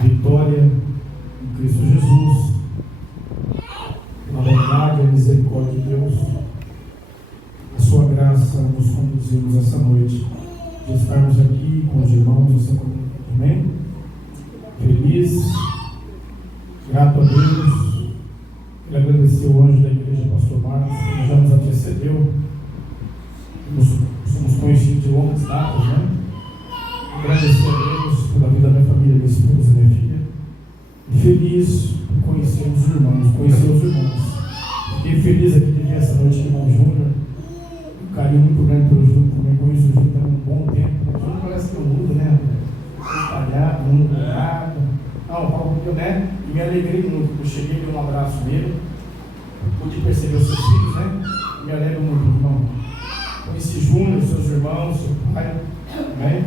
vitória em Cristo Jesus, a bondade e a misericórdia de Deus, a sua graça nos conduzimos essa noite, de estarmos aqui com os irmãos, você também, feliz, grato a Deus. Ele agradeceu o anjo da igreja, pastor Marcos, que já nos antecedeu, somos conhecidos de longas datas, né? Agradecer a Deus pela vida da minha família, minha esposa, minha filha. E feliz por conhecer os irmãos. Fiquei feliz aqui de ver essa noite com o irmão Júnior. Um carinho muito grande pelo Júnior, também conheço o Júnior há um bom tempo. O Júnior parece que eu mudo, né? Espalhado, não mudado. Não, né? E me alegrei muito. Eu cheguei, dei um abraço nele. Pude perceber os seus filhos, né? Me alegro muito, irmão. Conheci Júnior, seus irmãos, seu pai, né?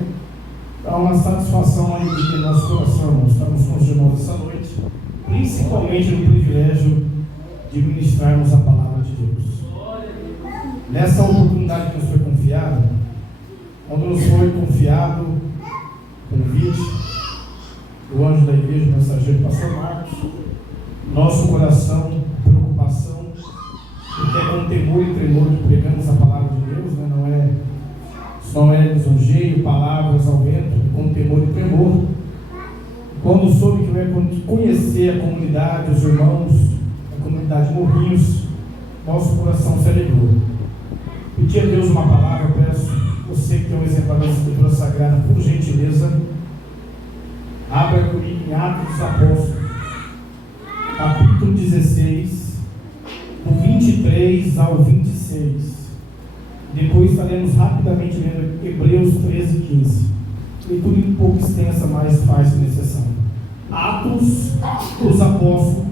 Dá uma satisfação aí no nosso coração, irmãos. Estamos com os irmãos essa noite, principalmente no privilégio de ministrarmos a palavra de Deus. Nessa oportunidade que nos foi confiada, quando nos foi confiado o convite do anjo da igreja, o mensageiro pastor Marcos, nosso coração, preocupação, porque é com temor e tremor que pregamos a palavra de Deus, né? Não é lisonjeio, palavras ao vento, com temor e tremor. Quando soube que eu ia conhecer a comunidade, os irmãos, a comunidade Morrinhos, nosso coração se alegrou. Pedi a Deus uma palavra, peço, você que é um exemplar da Escritura Sagrada, por gentileza, abra comigo em Atos dos Apóstolos, capítulo 16, do 23 ao 26. Depois estaremos rapidamente lendo Hebreus 13 e 15. Leitura um pouco extensa, mas faz necessário. Atos dos Apóstolos,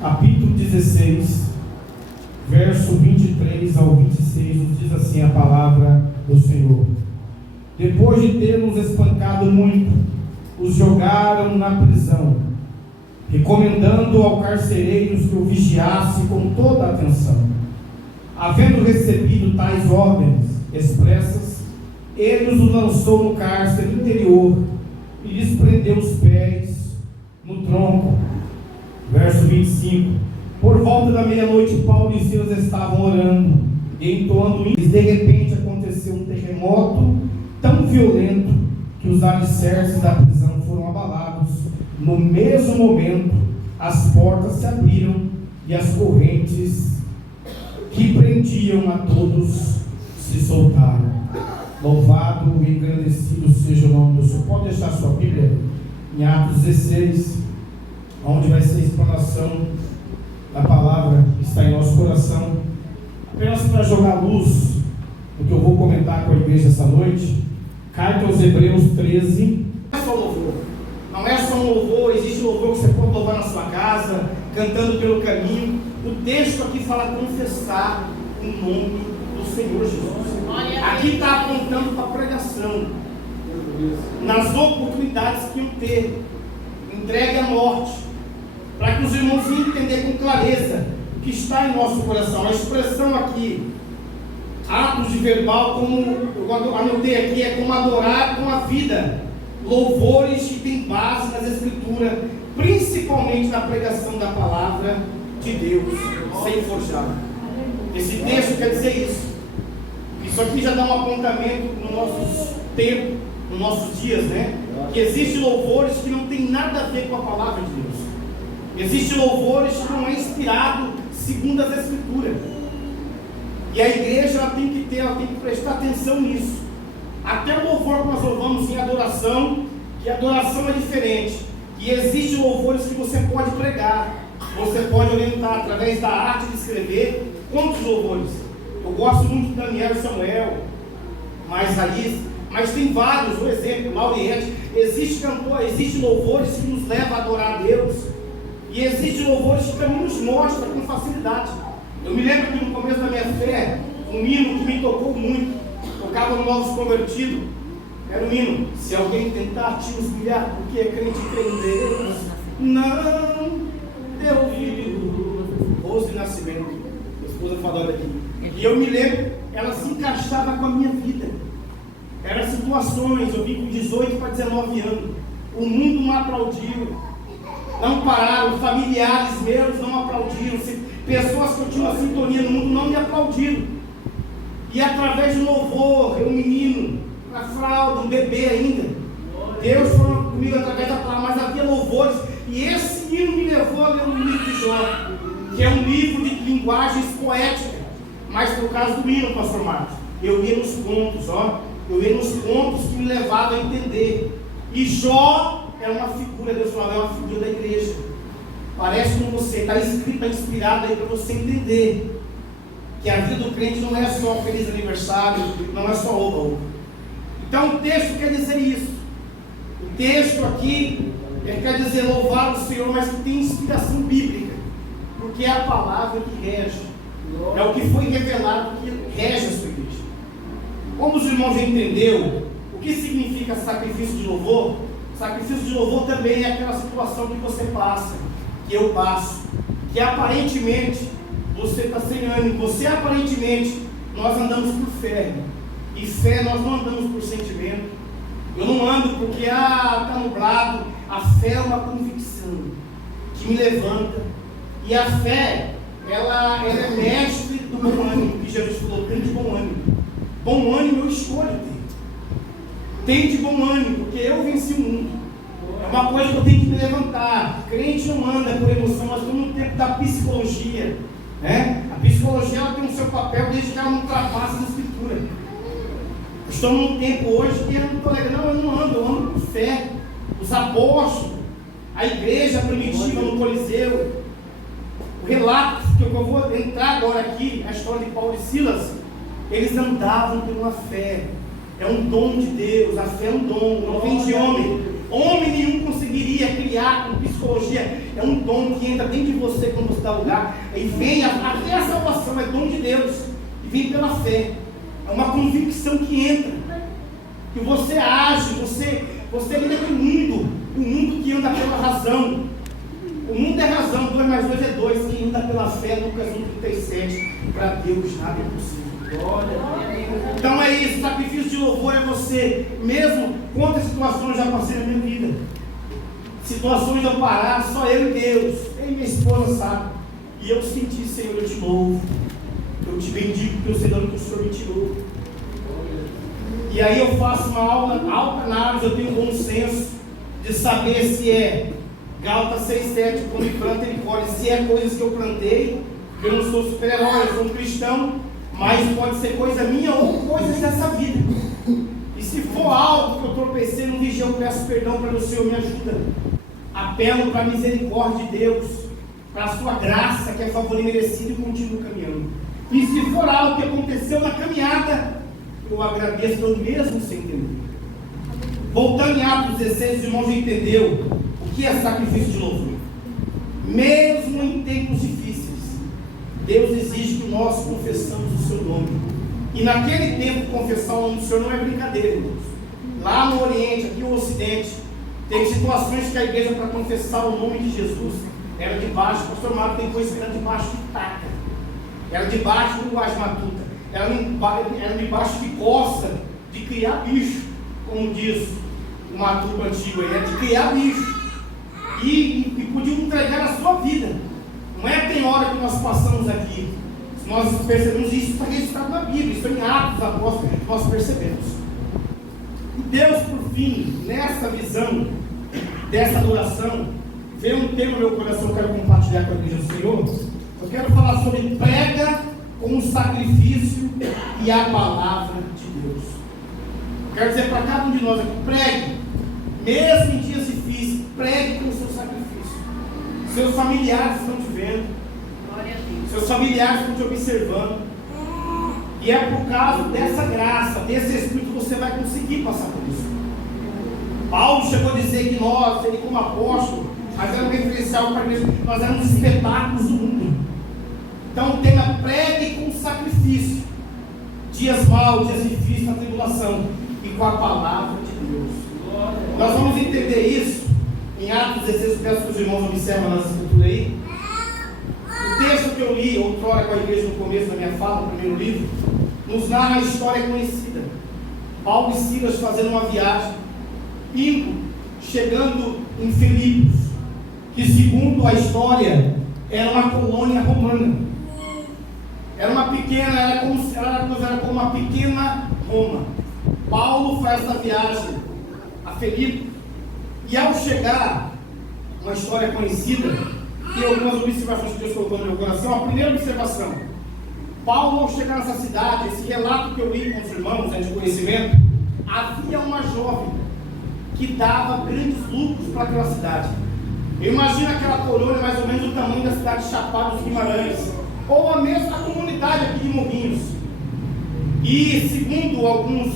capítulo 16, verso 23 ao 26, nos diz assim a palavra do Senhor. Depois de ter-nos espancado muito, os jogaram na prisão, recomendando ao carcereiro que o vigiasse com toda a atenção. Havendo recebido tais ordens expressas, ele os lançou no cárcere interior e lhes prendeu os pés no tronco. Verso 25. Por volta da meia-noite, Paulo e Silas estavam orando e entoando hinos. De repente aconteceu um terremoto tão violento que os alicerces da prisão foram abalados. No mesmo momento, as portas se abriram e as correntes que prendiam a todos se soltaram. Louvado e engrandecido seja o nome do Senhor. Pode deixar sua Bíblia em Atos 16, onde vai ser a explanação da palavra que está em nosso coração. Apenas para jogar luz no que eu vou comentar com a igreja essa noite. Carta aos Hebreus 13. Não é só louvor. Não é só um louvor. Existe louvor que você pode louvar na sua casa, cantando pelo caminho. O texto aqui fala confessar o nome do Senhor Jesus. Aqui está apontando para a pregação, nas oportunidades que iam ter, entregue à morte, para que os irmãos venham entender com clareza o que está em nosso coração. A expressão aqui, atos de verbal, como eu anotei aqui, é como adorar com a vida, louvores que têm base nas Escrituras, principalmente na pregação da palavra de Deus, sem forjar. Esse texto quer dizer isso. Isso aqui já dá um apontamento no nosso tempo, nos nossos dias, né? Que existem louvores que não tem nada a ver com a palavra de Deus. Existem louvores que não é inspirado segundo as Escrituras. E a igreja ela tem que prestar atenção nisso. Até o louvor que nós louvamos em adoração, que a adoração é diferente. E existem louvores que você pode pregar. Você pode orientar através da arte de escrever. Quantos louvores? Eu gosto muito de Daniel e Samuel, mais raiz, mas tem vários, por exemplo, Lauriette. Existe louvores que nos levam a adorar a Deus, e existem louvores que também nos mostram com facilidade. Eu me lembro que no começo da minha fé, um hino que me tocou muito, tocava no Novos Convertidos, era um hino: se alguém tentar te humilhar porque é crente em Deus, não dê ouvido. Rose Nascimento, minha esposa falando aqui. E eu me lembro, ela se encaixava com a minha vida. Eram situações, eu vim com 18 para 19 anos. O mundo não aplaudiu, não pararam, familiares meus não aplaudiram, pessoas que eu tinha uma sintonia no mundo não me aplaudiram. E através do louvor, um menino, uma fralda, um bebê ainda, Deus falou comigo através da palavra, mas havia louvores, e esse menino me levou a ler o livro de Jó, que é um livro de linguagens poéticas, mas por causa do hino, pastor Marcos, eu ia nos contos, eu ia nos contos que me levavam a entender. E Jó é uma figura, Deus falou, é uma figura da igreja. Parece com você, está escrita, inspirada aí para você entender que a vida do crente não é só feliz aniversário, não é só oba. Então o texto quer dizer isso. O texto aqui quer dizer louvar o Senhor, mas que tem inspiração bíblica, porque é a palavra que rege, é o que foi revelado que rege a sua igreja. Como os irmãos já entenderam o que significa sacrifício de louvor, sacrifício de louvor também é aquela situação que você passa, que eu passo, que aparentemente você está sem ânimo, você aparentemente, nós andamos por fé, e fé nós não andamos por sentimento. Eu não ando porque está nublado. A fé é uma convicção que me levanta, e a fé ela é mestre do bom ânimo, que Jesus falou, tem de bom ânimo. Bom ânimo eu escolho ter. Tem de bom ânimo, porque eu venci o mundo. É uma coisa que eu tenho que me levantar. Crente não anda por emoção, nós estamos no tempo da psicologia, né? A psicologia ela tem o seu papel desde que ela não ultrapassa a escritura. Estamos num tempo hoje que eu não estou legal, não, eu não ando, eu ando por fé. Os apóstolos, a igreja primitiva no Coliseu, o relato que eu vou entrar agora aqui, a história de Paulo e Silas, eles andavam por uma fé. É um dom de Deus, a fé é um dom, não vem de homem. Homem nenhum conseguiria criar com psicologia. É um dom que entra dentro de você quando você dá lugar. E vem, até a salvação é dom de Deus. E vem pela fé. É uma convicção que entra. Que você age, você lida com o mundo que anda pela razão. O mundo é razão, 2 mais 2 é 2. Quem anda pela fé, Lucas 1,37. Para Deus nada é possível. Então é isso, sacrifício de louvor é você, mesmo quantas situações eu já passei na minha vida, situações de eu parar, só eu e Deus, eu e minha esposa sabe, e eu senti, Senhor, eu te louvo, eu te bendigo pelo Senhor que o Senhor me tirou. E aí eu faço uma alta análise, eu tenho bom senso de saber se é Gálatas 6,7, quando ele planta ele colhe, se é coisas que eu plantei, porque eu não sou super-herói, eu sou um cristão, mas pode ser coisa minha ou coisas dessa vida. E se for algo que eu tropecei no vigia, eu peço perdão para o Senhor, me ajuda. Apelo para a misericórdia de Deus, para a sua graça, que é favor imerecido, e continuo caminhando. E se for algo que aconteceu na caminhada, eu agradeço pelo mesmo sem entender. Voltando em Atos 16, os irmãos entenderam o que é sacrifício de louvor. Mesmo em tempos difíceis, Deus exige que nós confessamos o seu nome. E naquele tempo, confessar o nome do Senhor não é brincadeira, irmãos. Lá no Oriente, aqui no Ocidente, tem situações que a igreja, para confessar o nome de Jesus, era debaixo, o pastor Mário tem coisa que era debaixo de taca, era debaixo do linguagem matuta, era debaixo de costa, de criar bicho, como diz o matuto antigo aí, é de criar bicho. E podiam entregar a sua vida. Não é que tem hora que nós passamos aqui, nós percebemos isso, está registrado na Bíblia, isso é em Atos Apóstolos, nós percebemos. E Deus, por fim, nessa visão, dessa adoração, veio um tema no meu coração que eu quero compartilhar com a igreja do Senhor. Eu quero falar sobre prega com o sacrifício e a palavra de Deus. Quero dizer para cada um de nós aqui, pregue, mesmo em dias difíceis, pregue com o seu sacrifício. Seus familiares estão te vendo, seus familiares estão te observando, e é por causa dessa graça, desse Espírito, que você vai conseguir passar por isso. Paulo chegou a dizer que nós, ele como apóstolo, mas era um referencial para a igreja, nós éramos espetáculos do mundo. Então o tema pregue com sacrifício, dias maus, dias difíceis, na tribulação, e com a palavra de Deus. Nós vamos entender isso em Atos 16, peço que os irmãos observem na escritura aí. O texto que eu li outrora com a igreja no começo da minha fala, no primeiro livro, nos narra a história conhecida. Paulo e Silas fazendo uma viagem, indo, chegando em Filipos, que segundo a história era uma colônia romana. Era uma pequena, era como uma pequena Roma. Paulo faz essa viagem a Filipos, e ao chegar, uma história conhecida, e algumas observações que Deus colocou no meu coração. A primeira observação: Paulo, ao chegar nessa cidade, esse relato que eu li com os irmãos, de conhecimento, havia uma jovem que dava grandes lucros para aquela cidade. Eu imagino aquela colônia mais ou menos do tamanho da cidade de Chapada dos Guimarães, ou a mesma comunidade aqui de Morrinhos. E segundo alguns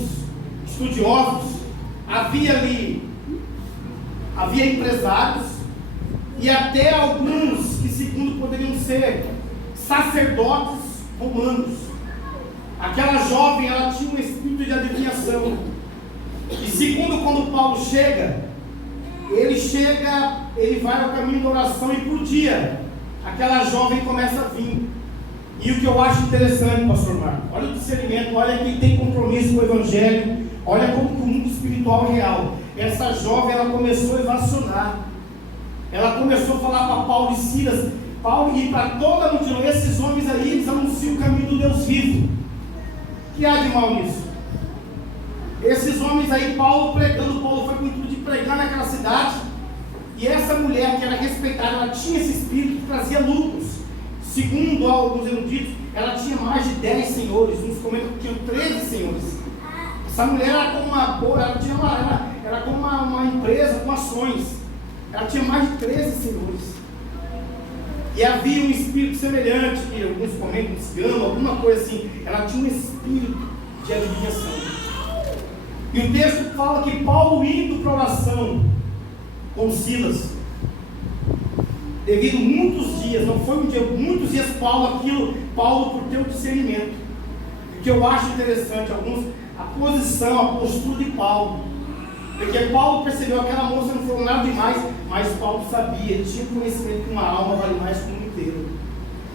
estudiosos, havia empresários e até alguns que segundo poderiam ser sacerdotes romanos. Aquela jovem, ela tinha um espírito de adivinhação. E segundo, quando Paulo chega, ele vai ao caminho da oração, e por dia aquela jovem começa a vir. E o que eu acho interessante, pastor Marco, olha o discernimento, olha quem tem compromisso com o evangelho, olha como que o mundo espiritual é real. Essa jovem, ela começou a evacionar. Ela começou a falar para Paulo e Silas, Paulo, e para toda a multidão: esses homens aí, eles anunciam o caminho do Deus vivo. Que há de mal nisso? Esses homens aí, Paulo pregando, Paulo foi com o intuito de pregar naquela cidade, e essa mulher que era respeitada, ela tinha esse espírito que trazia lucros. Segundo alguns eruditos, ela tinha mais de 10 senhores, uns comentam que tinham 13 senhores. Essa mulher era como era como uma empresa com ações. Ela tinha mais de 13 senhores. E havia um espírito semelhante, que alguns comentam, cigano, alguma coisa assim. Ela tinha um espírito de adivinhação. E o texto fala que Paulo, indo para a oração com Silas, devido muitos dias, não foi um dia, muitos dias, Paulo por ter o discernimento. O que eu acho interessante, a posição, a postura de Paulo. Porque Paulo percebeu que aquela moça não foi nada demais, mas Paulo sabia, ele tinha conhecimento que uma alma vale mais que o mundo inteiro.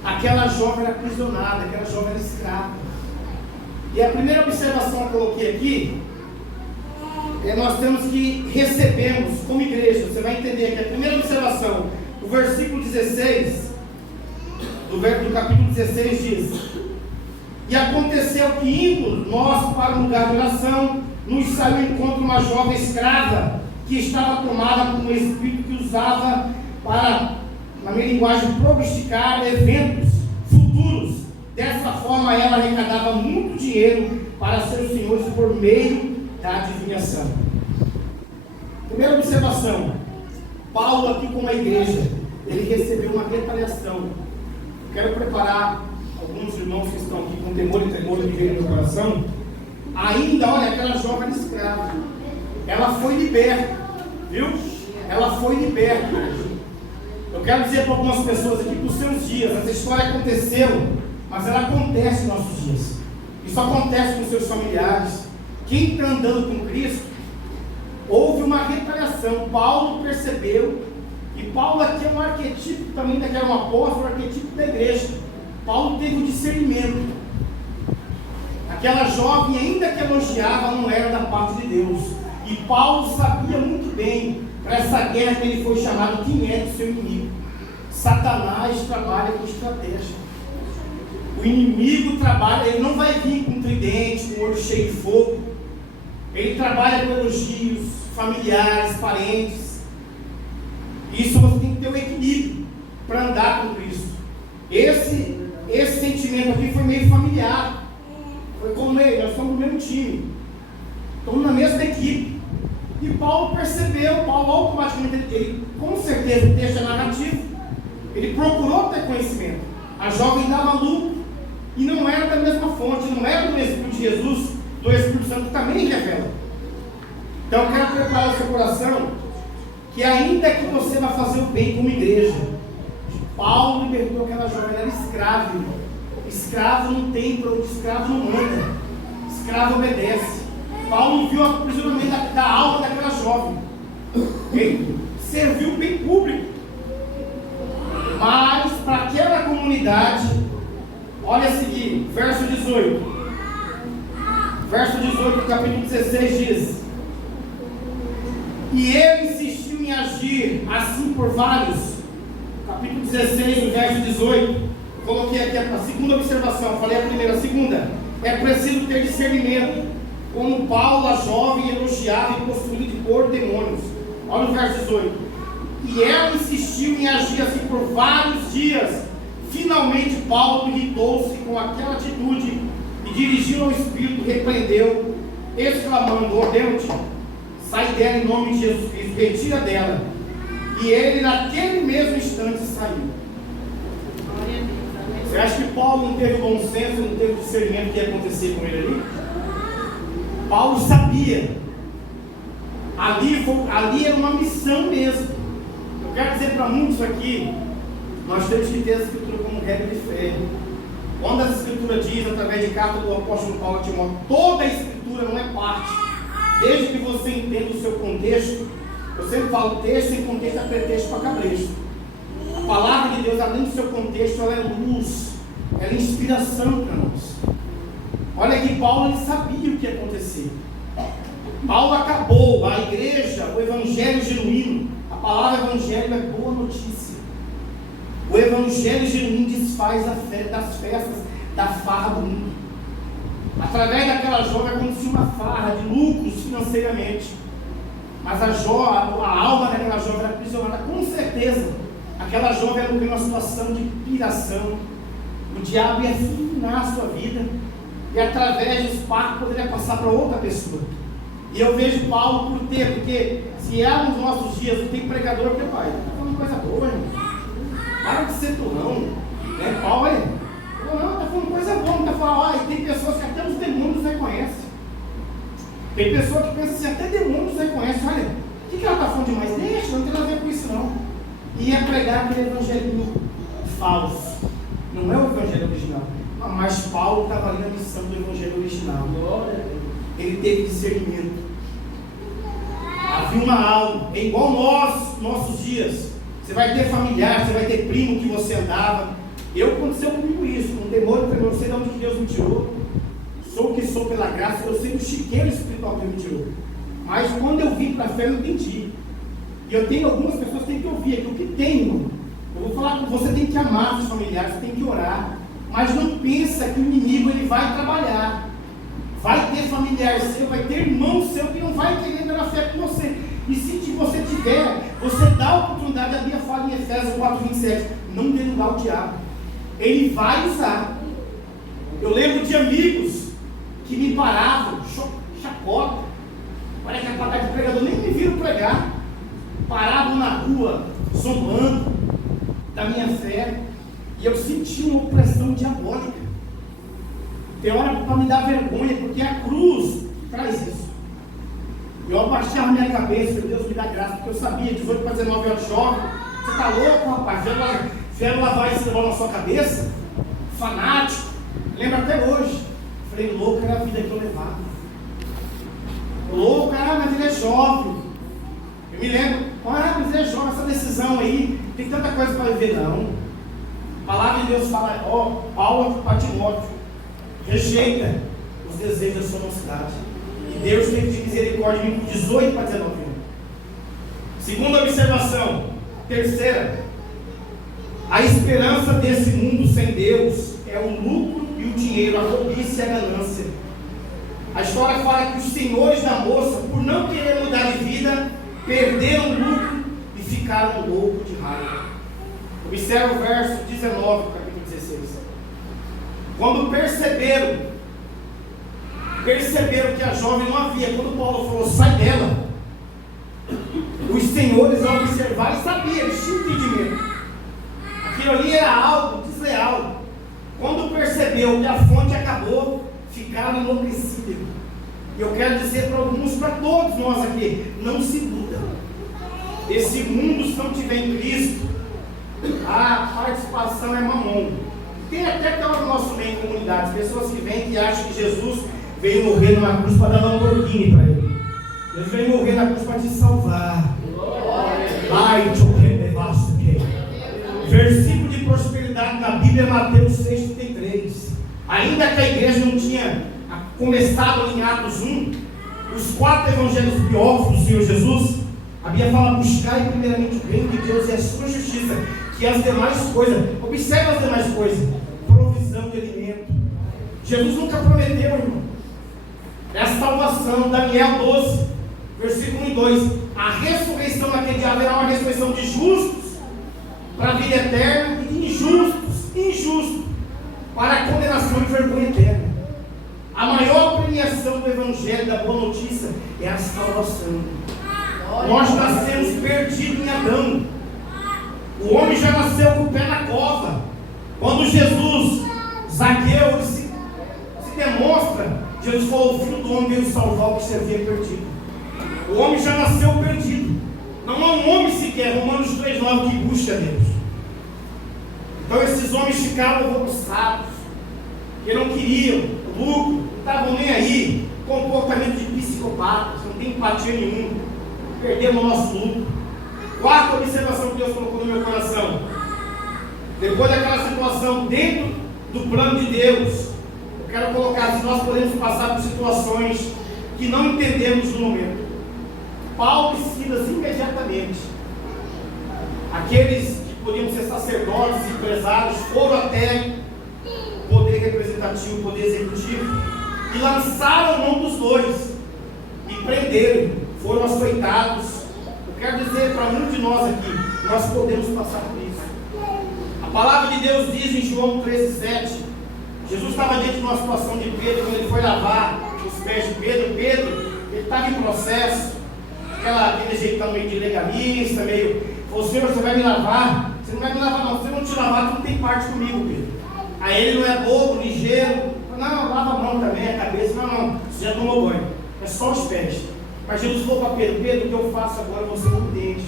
Aquela jovem era aprisionada, aquela jovem era escrava. E a primeira observação que eu coloquei aqui, nós temos que recebemos como igreja. Você vai entender que a primeira observação, o versículo 16, do capítulo 16 diz: e aconteceu que, indo nós para um lugar de oração, nos saiu ao encontro uma jovem escrava, que estava tomada por um espírito que usava para, na minha linguagem, prognosticar eventos futuros. Dessa forma ela arrecadava muito dinheiro para seus senhores por meio da adivinhação. Primeira observação: Paulo, aqui como a igreja, ele recebeu uma retaliação. Quero preparar alguns irmãos que estão aqui com temor e tremor de ver no meu coração. Ainda, olha, aquela jovem escrava, ela foi liberta, viu? Ela foi liberta. Eu quero dizer para algumas pessoas aqui que os seus dias, essa história aconteceu, mas ela acontece nos nossos dias. Isso acontece com seus familiares. Quem está andando com Cristo, houve uma retaliação. Paulo percebeu, e Paulo aqui é um arquetipo também daquela, um apóstolo, um arquetipo da igreja. Paulo teve o discernimento. Aquela jovem, ainda que elogiava, não era da parte de Deus. E Paulo sabia muito bem, para essa guerra que ele foi chamado, quem é o seu inimigo. Satanás trabalha com estratégia. O inimigo trabalha, ele não vai vir com tridente, com o olho cheio de fogo. Ele trabalha com elogios, familiares, parentes. Isso você tem que ter um equilíbrio para andar com Cristo. Esse sentimento aqui foi meio familiar. Foi como ele, nós somos do mesmo time, estamos na mesma equipe. E Paulo percebeu, Paulo automaticamente, ele, com certeza o texto é narrativo, ele procurou ter conhecimento. A jovem dava lucro, e não era da mesma fonte, não era do Espírito de Jesus, do Espírito Santo, que também revela. Então eu quero preparar o seu coração, que ainda que você vai fazer o bem como igreja, Paulo libertou aquela jovem, ela era escrava, irmão. Escravo não tem para onde, escravo não manda, escravo obedece. Paulo viu o aprisionamento da alma daquela jovem. Ele serviu o bem público, mas para aquela comunidade, olha a seguir, verso 18 do capítulo 16 diz: e ele insistiu em agir assim por vários. Capítulo 16, verso 18. Coloquei aqui a segunda observação. Falei a primeira, a segunda. É preciso ter discernimento. Como Paulo, a jovem, elogiava e possuída por demônios. Olha o verso 18. E ela insistiu em agir assim por vários dias. Finalmente Paulo irritou-se com aquela atitude e, dirigindo ao Espírito, repreendeu, exclamando: ordeno-te, sai dela em nome de Jesus Cristo, retira dela. E ele naquele mesmo instante saiu. Você acha que Paulo não teve bom senso, não teve discernimento do que ia acontecer com ele ali? Paulo sabia. Ali era uma missão mesmo. Eu quero dizer para muitos aqui, nós temos que ter a Escritura como regra de fé. Quando a Escritura diz, através de carta do apóstolo Paulo a Timóteo, toda a Escritura não é parte. Desde que você entenda o seu contexto, eu sempre falo, texto sem contexto é pretexto para cabresto. A palavra de Deus, além do seu contexto, ela é luz, ela é inspiração para nós. Olha que Paulo, ele sabia o que ia acontecer. Paulo acabou a igreja, o evangelho genuíno. A palavra evangelho é boa notícia. O evangelho genuíno desfaz a fé das festas, da farra do mundo. Através daquela jovem aconteceu uma farra de lucros financeiramente. Mas a alma daquela jovem era aprisionada, com certeza. Aquela jovem era uma situação de piração. O diabo ia fulminar a sua vida. E através dos pactos poderia passar para outra pessoa. E eu vejo Paulo por ter, porque se é nos nossos dias, não tem pregador que pai, está falando coisa boa, irmão. Para de ser turrão, né? Paulo é, não, está falando coisa boa, não está falando, e tem pessoas que até os demônios reconhecem. Tem pessoa que pensa assim, até demônios reconhecem, olha, o que ela está falando demais? Deixa, não tem nada a ver com isso não. E ia pregar aquele evangelinho falso. Não é o evangelho original. Mas Paulo estava ali na missão do evangelho original. Ele teve discernimento. Havia uma alma. É igual nossos dias. Você vai ter familiar, você vai ter primo que você andava. Aconteceu comigo isso. Um demônio para eu sei de onde Deus me tirou. Sou o que sou pela graça. Eu sei do chiqueiro espiritual que Deus me tirou. Mas quando eu vim para a fé, eu entendi. E eu tenho algumas pessoas que têm que ouvir. O que tem, irmão? Eu vou falar com você, tem que amar os familiares, você tem que orar. Mas não pensa que o inimigo ele vai trabalhar. Vai ter familiar seu, vai ter irmão seu que não vai querer dar a fé com você. E se você tiver, você dá a oportunidade. A Bíblia fala em Efésios 4:27, não dê lugar ao diabo. Ele vai usar. Eu lembro de amigos que me paravam, chacota. Olha que a patada de pregador, nem me viram pregar. Paravam na rua, zombando da minha fé. E eu senti uma opressão diabólica. Tem hora para me dar vergonha, porque a cruz traz isso. Eu abaixava a minha cabeça, Deus me dá graça, porque eu sabia, 18 para 19 anos jovem, você está louco, rapaz? Vieram lavar esse negócio na sua cabeça? Fanático. Lembro até hoje. Falei, louco era a vida que eu levava. Louco, mas ele é jovem. Eu me lembro, mas ele é jovem, essa decisão aí, tem tanta coisa para viver, não. A palavra de Deus fala, Paulo para Timóteo, rejeita os desejos da sua mocidade. E Deus teve de misericórdia de 18 para 19 anos. Segunda observação. Terceira, a esperança desse mundo sem Deus é o lucro e o dinheiro, a cobiça e a ganância. A história fala que os senhores da moça, por não querer mudar de vida, perderam o lucro e ficaram loucos de raiva. Observa o verso 19 do capítulo 16. Quando perceberam que a jovem não havia, quando Paulo falou, sai dela, os senhores ao observar e sabiam, eles tinham entendimento. Aquilo ali era algo desleal. Quando percebeu que a fonte acabou, ficaram enlouquecidos. E eu quero dizer para alguns, para todos nós aqui, não se iluda. Esse mundo, se não tiver em Cristo, a participação é mamão. Tem até que no nosso meio em comunidades, pessoas que vêm e acham que Jesus veio morrer numa cruz para dar Lamborghini para ele. Jesus veio morrer na cruz para te salvar. Versículo de prosperidade na Bíblia é Mateus 6,33. Ainda que a igreja não tinha começado em Atos 1, os 4 evangelhos biógrafos do Senhor Jesus, a Bíblia fala: buscar primeiramente o reino de Deus e a sua justiça, que as demais coisas, observe as demais coisas, provisão de alimento. Jesus nunca prometeu, irmão. É a salvação. Daniel 12, versículo 1 e 2. A ressurreição naquele dia haverá uma ressurreição de justos para a vida eterna e de injustos para a condenação e vergonha eterna. A maior premiação do Evangelho, da boa notícia, é a salvação. Nós nascemos perdidos em Adão. O homem já nasceu com o pé na cova. Quando Jesus, Zaqueu, ele se demonstra, Jesus falou: o filho do homem veio salvar o que se havia perdido. O homem já nasceu perdido. Não há um homem sequer, Romanos 3,9, que busca Deus. Então esses homens ficaram alvoroçados, que não queriam lucro, não estavam nem aí. Comportamento de psicopatas, não tem empatia nenhuma. Perdemos o nosso lucro. Quarta observação que Deus colocou no meu coração: depois daquela situação dentro do plano de Deus, eu quero colocar se nós podemos passar por situações que não entendemos no momento. Paulo e Silas imediatamente, aqueles que podiam ser sacerdotes e empresários, foram até o poder representativo, o poder executivo, e lançaram a mão dos dois e prenderam, foram açoitados. Eu quero dizer para muitos de nós aqui, nós podemos passar por isso. A palavra de Deus diz em João 13,7, Jesus estava diante de uma situação de Pedro, quando ele foi lavar os pés de Pedro. Pedro, ele estava em processo, aquele jeitão meio de legalista, meio, falou: Senhor, você vai me lavar? Você não vai me lavar não, se eu não te lavar, tu não tem parte comigo, Pedro. Aí ele não é bobo, ligeiro, não, lava a mão também, a cabeça, não, você já tomou banho, é só os pés. Mas Jesus falou para Pedro: Pedro, o que eu faço agora você não entende.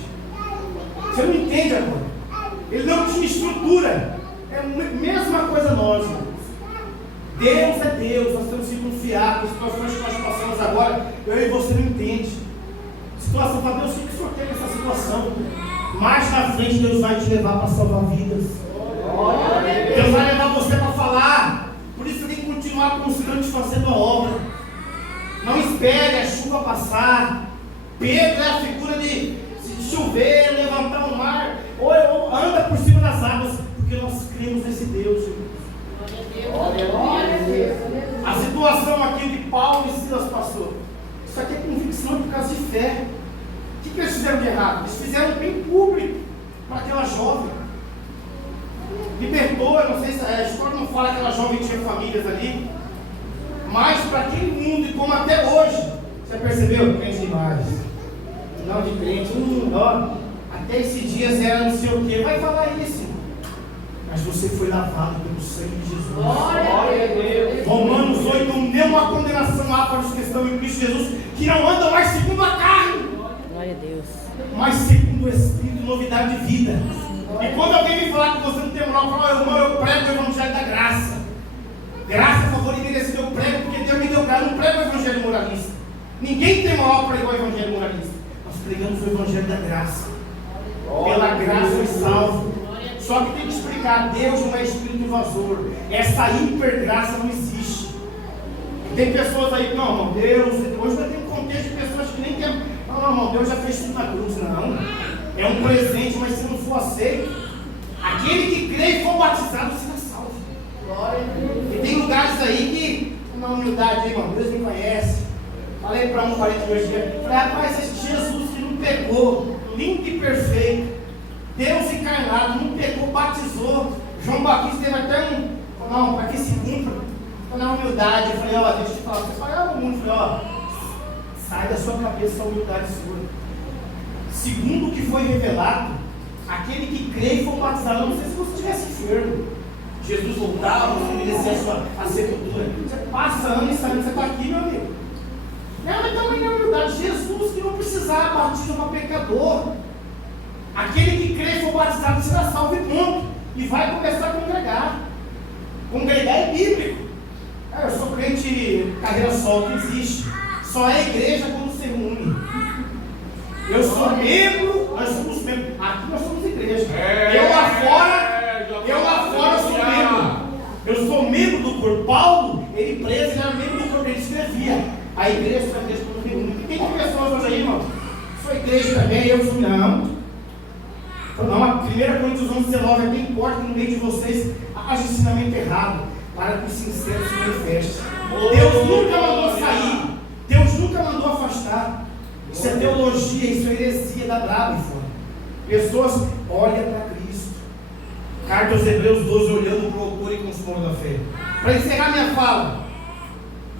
Você não entende agora. Ele não tinha estrutura. É a mesma coisa nós, irmãos. Deus é Deus, nós temos que confiar. As situações que nós passamos agora, eu e você não entende. Situação, fala: Deus, o que o Senhor tem nessa situação? Mais na frente Deus vai te levar para salvar vidas. Deus vai levar você para falar. Por isso você tem que continuar constante fazendo a obra. Não espere a chuva passar. Pedro é a figura de chover, levantar o mar, ou anda por cima das águas, porque nós cremos nesse Deus. A situação aqui que Paulo e Silas passou, isso aqui é convicção por causa de fé. O que eles fizeram de errado? Eles fizeram bem público para aquela jovem. Libertou, eu não sei se a história não fala que aquela jovem tinha famílias ali, mas para aquele mundo, e como até hoje, você percebeu? Crente demais. Não de crente, ó, até esses dias era não sei o que, vai falar isso. Mas você foi lavado pelo sangue de Jesus. Glória a Deus. Romanos 8, nenhuma condenação há para os que estão em Cristo Jesus, que não andam mais segundo a carne. Glória a Deus. Mas segundo o Espírito, novidade de vida. E quando alguém me falar que você não tem moral, fala: irmão, eu prego o Evangelho da graça. Graça, favor e merecida, eu prego porque Deus me deu graça. Eu não prego o Evangelho moralista. Ninguém tem moral para pregar o Evangelho moralista. Nós pregamos o Evangelho da graça. Pela graça foi salvo. Só que tem que explicar: Deus não é espírito invasor. Essa hipergraça não existe. Tem pessoas aí que, não, irmão, Deus, hoje vai ter um contexto de pessoas que nem querem. Não, irmão, Deus já fez tudo na cruz. Não. É um presente, mas se não for aceito, aquele que crê e for batizado será salvo. E tem lugares aí que, na humildade, irmão, Deus me conhece. Falei para um parente hoje, falei: rapaz, esse Jesus que não pecou, limpo e perfeito, Deus encarnado, não pecou, batizou. João Batista teve até um, não, para que se cumpra. Na humildade, eu falei: ó, deixa eu te falar, você fala o mundo, falei: ó, sai da sua cabeça a humildade sua. Segundo o que foi revelado, aquele que crê e for batizado, não sei se você estivesse enfermo, Jesus voltava, você merecia a sepultura. Você passa anos e sabe que você está aqui, meu amigo. Não, então na humildade, Jesus que não precisava batismo para pecador. Aquele que crê e for batizado será salvo e ponto. E vai começar a congregar. Congregar é bíblico. Eu sou crente carreira solo, não existe. Só é igreja quando se reúne. Eu sou membro, nós somos membros. Aqui nós somos igreja. Eu lá fora sou membro. Eu sou membro do corpo. Paulo, ele preso, ele era membro do corpo, ele escrevia. A igreja foi a igreja quando reúne. Tem pessoas hoje aí, irmão? Sua igreja também. fé, eu fui não. Não, a 1 Coríntios 11:19, é bem importa que no meio de vocês haja ensinamento errado, para que o sincero se manifeste. Deus nunca mandou sair, Deus nunca mandou afastar. Isso é teologia, isso é heresia da brava e fora. Pessoas, olha para Cristo. Carta aos Hebreus 12, olhando para o autor e consumador da fé. Para encerrar minha fala,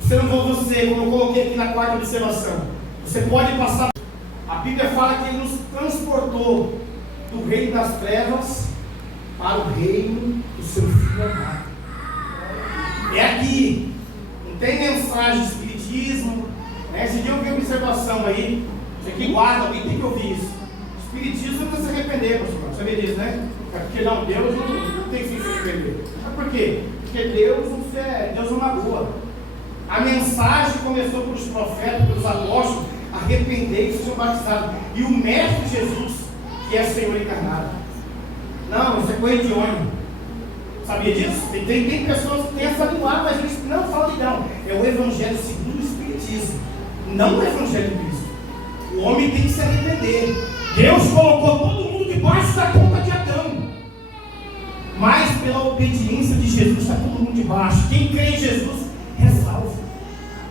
você não for você, como eu coloquei aqui na quarta observação, você pode passar. A Bíblia fala que Ele nos transportou do reino das trevas para o reino do seu Filho amado. É aqui, não tem mensagem de espiritismo, né? Esse dia eu vi uma observação aí, você que guarda, alguém tem que ouvir isso. Espiritismo não precisa se arrepender, pastor, sabia disso, né? Porque não, Deus não tem que se arrepender. Mas por quê? Porque Deus não magoa. A mensagem começou pelos profetas, pelos apóstolos, arrepender e sejam batizados. E o Mestre Jesus, que é Senhor encarnado. Não, isso é coisa de homem. Sabia disso? Tem pessoas que têm essa linguagem, mas eles não falam não. É o Evangelho segundo o Espiritismo, não o Evangelho de Cristo. O homem tem que se arrepender. Deus colocou todo mundo debaixo da conta de Adão, mas pela obediência de Jesus está todo mundo debaixo. Quem crê em Jesus é salvo.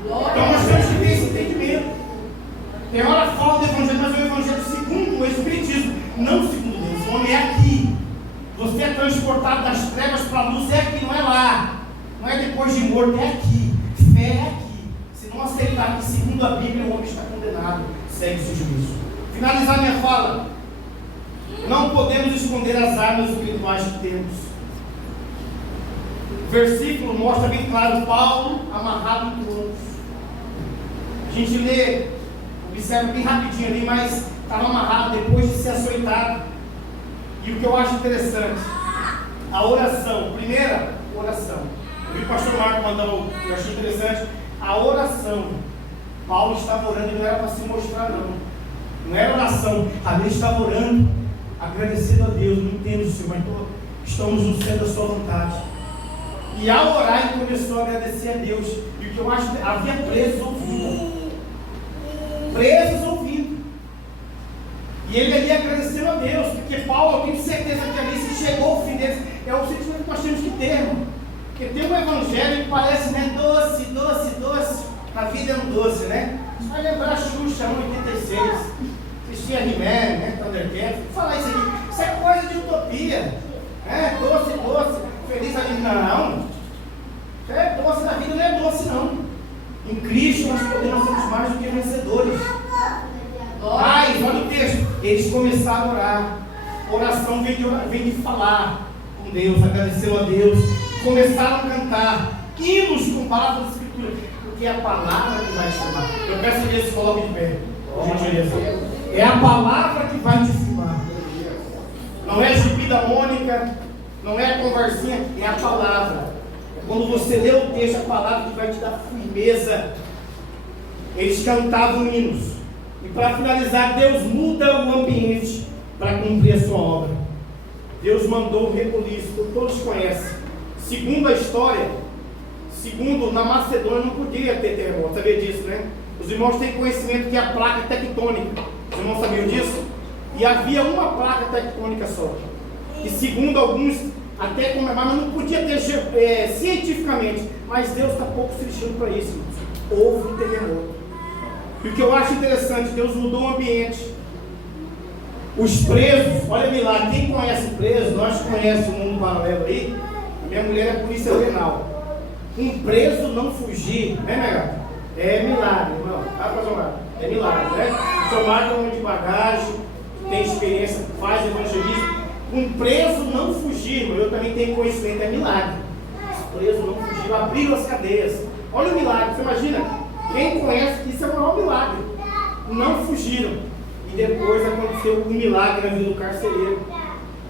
Então nós temos que ter esse entendimento. Tem hora que fala do Evangelho, mas é o Evangelho segundo o Espiritismo, não segundo Deus. O homem é aqui. Você é transportado das trevas para a luz, é aqui, não é lá. Não é depois de morto, é aqui. Fé é aqui. Se não aceitar que segundo a Bíblia o homem está condenado, segue-se o juízo. Finalizar minha fala. Não podemos esconder as armas espirituais que temos. O versículo mostra bem claro Paulo amarrado em tronos. A gente lê, observa bem rapidinho ali, mas estava amarrado depois de ser açoitado. E o que eu acho interessante, a oração, primeira oração. Eu vi o pastor Marco mandando, eu achei interessante, a oração. Paulo estava orando e não era para se mostrar não. Não era oração, ali ele estava orando, agradecendo a Deus, não entendo, Senhor, mas estamos no centro da sua vontade. E ao orar ele começou a agradecer a Deus. E o que eu acho, havia presos ouvindo. Presos ouvindo. E ele ali agradecendo a Deus, porque Paulo, eu tenho certeza que ali se chegou ao fim deles, é o sentimento que nós temos que ter, irmão. Porque tem um evangelho que parece, né, doce, doce, doce. A vida é um doce, né? Você vai lembrar Xuxa 186, assistia He-Man, né, Thundercats, falar isso aqui, isso é coisa de utopia, né? Doce, doce, feliz ali, não. Isso é doce, na vida não é doce, não. Em Cristo nós podemos ser mais do que vencedores. Mas, olha o texto, eles começaram a orar. Oração vem de falar com Deus, agradecendo a Deus. Começaram a cantar hinos com palavras da Escritura, porque é a palavra que vai te firmar. Eu peço que eles se coloquem de pé, por gentileza. É a palavra que vai te firmar. Não é gibida mônica, não é a conversinha, é a palavra. Quando você lê o texto, a palavra que vai te dar firmeza. Eles cantavam hinos. E para finalizar, Deus muda o ambiente para cumprir a sua obra. Deus mandou o reboliço, todos conhecem. Segundo a história, na Macedônia não podia ter terremoto, sabia disso, né? Os irmãos têm conhecimento que é a placa tectônica. Os irmãos sabiam disso? E havia uma placa tectônica só. E segundo alguns, até como mas não podia ter cientificamente. Mas Deus está pouco se lixando para isso, irmãos. Houve um terremoto. E o que eu acho interessante, Deus mudou o ambiente. Os presos, olha milagre, quem conhece preso, nós conhecemos o mundo paralelo aí. Minha mulher é polícia penal. Um preso não fugir, né, minha gata? É milagre, irmão. É milagre, né? O senhor Marco é um homem de bagagem, tem experiência, faz evangelismo. Um preso não fugir, irmão, eu também tenho conhecimento, é milagre. Os presos não fugiram, abriram as cadeias. Olha o milagre, você imagina? Quem conhece que isso é o maior milagre. Não fugiram. E depois aconteceu um milagre na vida do carcereiro,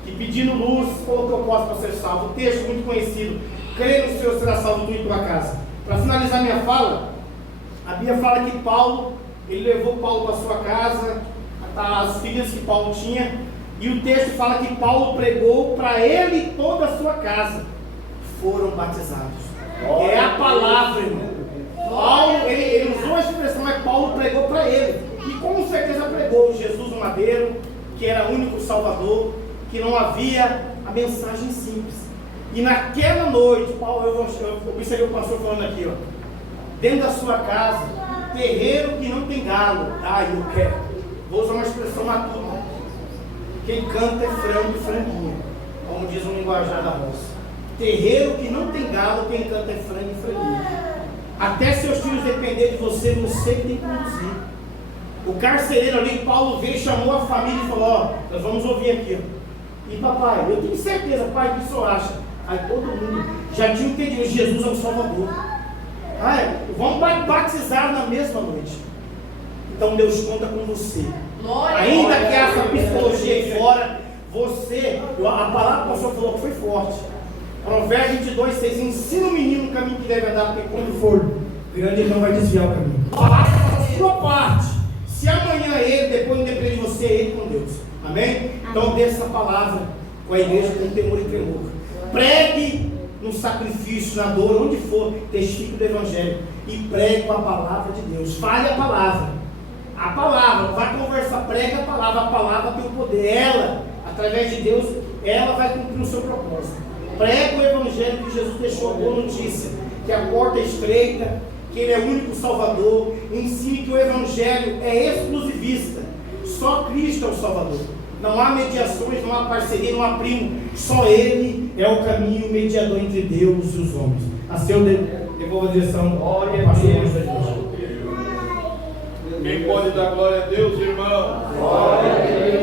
que pedindo luz, falou que eu posso para ser salvo. Um texto muito conhecido. Creia no Senhor, será salvo tu e tua casa. Para finalizar minha fala, a Bíblia fala que Paulo, ele levou Paulo para sua casa, as filhas que Paulo tinha, e o texto fala que Paulo pregou para ele e toda a sua casa. Foram batizados. É a palavra, irmão. Paulo, ele usou a expressão, mas Paulo pregou para ele. E com certeza pregou Jesus no madeiro, que era o único Salvador, que não havia a mensagem simples. E naquela noite, Paulo, eu observei o pastor falando aqui, ó, dentro da sua casa, terreiro que não tem galo, eu quero. Vou usar uma expressão matuta. Quem canta é frango e franguinha, como diz o linguajar da roça. Terreiro que não tem galo, quem canta é frango e franguinha. Até seus filhos depender de você, você que tem que conduzir. O carcereiro ali, Paulo veio, chamou a família e falou, nós vamos ouvir aqui, ó. E papai, eu tenho certeza, pai, o que o senhor acha? Aí todo mundo já tinha entendido, Jesus é o Salvador. Vamos batizar na mesma noite. Então Deus conta com você. Ainda que essa psicologia aí fora, a palavra que o pastor falou que foi forte. Provérbios 22:6, ensina o menino o caminho que deve andar, porque quando for grande ele não vai desviar o caminho. Faça a sua parte. Se amanhã depois não depende de você, ele com Deus. Amém? Então dê essa palavra com a igreja com temor e tremor. Pregue no sacrifício, na dor, onde for, testifique do Evangelho e pregue com a palavra de Deus. Fale a palavra. A palavra, vai conversar, prega a palavra tem o poder. Ela, através de Deus, ela vai cumprir o seu propósito. Prega o Evangelho que Jesus deixou a boa notícia, que a porta é estreita, que Ele é o único Salvador. Ensine que o Evangelho é exclusivista, só Cristo é o Salvador. Não há mediações, não há parceria, não há primo, só Ele é o caminho mediador entre Deus e os homens. Assim eu devolvo a direção. Glória a Deus. Quem pode dar glória a Deus, irmão? Glória a Deus.